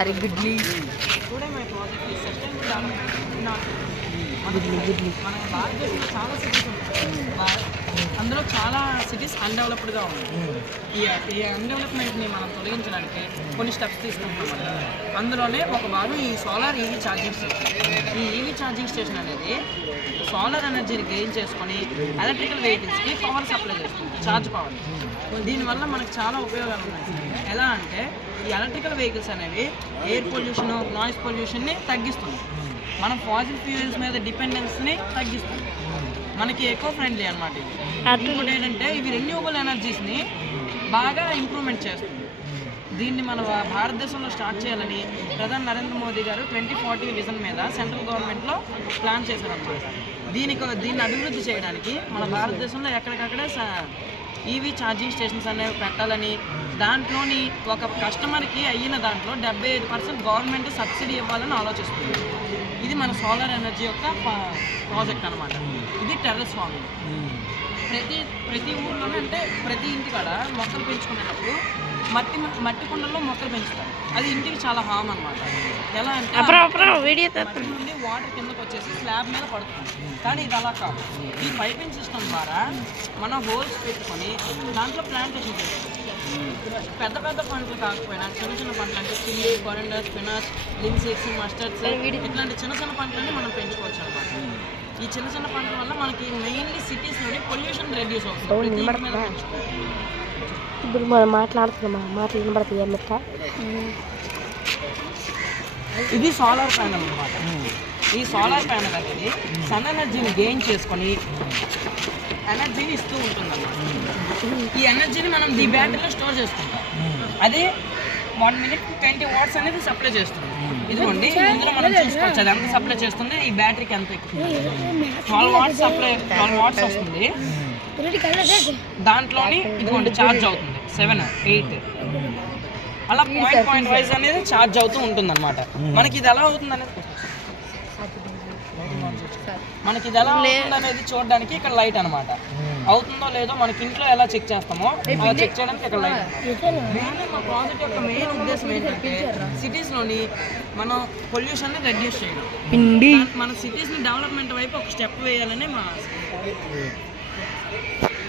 अरे गुडली మన భారతదేశంలో చాలా సిటీస్ ఉన్నాయి. అందులో చాలా సిటీస్ అన్డెవలప్డ్గా ఉన్నాయి. ఈ అన్డెవలప్మెంట్ని మనం తొలగించడానికి కొన్ని స్టెప్స్ తీసుకుంటున్నాం. అందులోనే ఒక భాగం ఈ సోలార్ ఈవీ ఛార్జింగ్ స్టేషన్. ఈ ఈవీ ఛార్జింగ్ స్టేషన్ అనేది సోలార్ ఎనర్జీని గెయిన్ చేసుకొని ఎలక్ట్రికల్ వెహికల్స్కి పవర్ సప్లై చేస్తుంది, ఛార్జ్ పవర్. దీనివల్ల మనకు చాలా ఉపయోగాలు ఉన్నాయి. ఎలా అంటే ఈ ఎలక్ట్రికల్ వెహికల్స్ అనేవి ఎయిర్ పొల్యూషన్, నాయిస్ పొల్యూషన్ని తగ్గిస్తుంది. మనం ఫాసిల్ ఫ్యూయల్స్ మీద డిపెండెన్స్ని తగ్గిస్తుంది. మనకి ఎకో ఫ్రెండ్లీ అనమాట. ఇంకోటి ఏంటంటే ఇవి రెన్యూవబుల్ ఎనర్జీస్ని బాగా ఇంప్రూవ్మెంట్ చేస్తుంది. దీన్ని మన భారతదేశంలో స్టార్ట్ చేయాలని ప్రధాని నరేంద్ర మోదీ గారు 2040 విజన్ మీద సెంట్రల్ గవర్నమెంట్లో ప్లాన్ చేశారనమాట. దీన్ని అభివృద్ధి చేయడానికి మన భారతదేశంలో ఎక్కడికక్కడే ఈవీ ఛార్జింగ్ స్టేషన్స్ అనేవి పెట్టాలని, దాంట్లోని ఒక కస్టమర్కి అయిన దాంట్లో 75% గవర్నమెంట్ సబ్సిడీ ఇవ్వాలని ఆలోచిస్తుంది. ఇది మన సోలార్ ఎనర్జీ యొక్క ప్రాజెక్ట్ అనమాట. ఇది టెర్రస్ ఫార్మింగ్. ప్రతి ఊర్లోనే అంటే ప్రతి ఇంటికాడ మొక్కలు పెంచుకునేటప్పుడు మట్టి కుండల్లో మొక్కలు పెంచుతారు. అది ఇంటికి చాలా హామ్ అనమాట. ఎలా అంటే మట్టి నుండి వాటర్ కిందకు వచ్చేసి స్లాబ్ మీద పడుతుంది. కానీ ఇది అలా కాదు. ఈ పైపింగ్ సిస్టమ్ ద్వారా మనం హోల్స్ పెట్టుకొని దాంట్లో ప్లాంటేషన్ చేస్తాం. పెద్ద పెద్ద పంటలు కాకపోయినా చిన్న చిన్న పంటలు అంటే chilli, coriander, spinach, linseeds, mustards ఇట్లాంటి చిన్న చిన్న పంటలన్నీ మనం పెంచుకోవచ్చు అనమాట. ఈ చిన్న చిన్న పంటల వల్ల మనకి మెయిన్లీ సిటీస్లోని పొల్యూషన్ రెడ్యూస్ అవుతుంది. ఇప్పుడు మనం మాటలు వినబడతాయి అన్నట్ట. ఇది సోలార్ ప్యానల్ అనమాట. ఈ సోలార్ ప్యానల్ అనేది సన్ ఎనర్జీని గెయిన్ చేసుకొని ఎనర్జీని ఇస్తూ ఉంటుందన్నమాట. ఈ ఎనర్జీని మనం ఈ బ్యాటరీలో స్టోర్ చేసుకుంటాం. అది 1 minute 20 watts అనేది సప్లై చేస్తుంది. ఇదిగోండి ఇందులో మనం చూసుకోవచ్చు అది ఎంత సప్లై చేస్తుంది, ఈ బ్యాటరీకి ఎంత ఎక్కుతుంది. 12 watts వస్తుంది. దాంట్లోని ఇదిగోండి ఛార్జ్ అవుతుంది 7, 8 అలా పాయింట్ వైజ్ అనేది ఛార్జ్ అవుతూ ఉంటుంది అనమాట. మనకి ఇది ఎలా అవుతుంది అనేది చూడడానికి ఇక్కడ లైట్ అనమాట. అవుతుందో లేదో మనకి ఇంట్లో ఎలా చెక్ చేస్తామో అలా చెక్ చేయడానికి ఇక్కడ లైట్. మా ప్రాజెక్ట్ యొక్క మెయిన్ ఉద్దేశం ఏంటంటే సిటీస్లోని మనం పొల్యూషన్ని రెడ్యూస్ చేయడం, మన సిటీస్ని డెవలప్మెంట్ వైపు ఒక స్టెప్ వేయాలని మా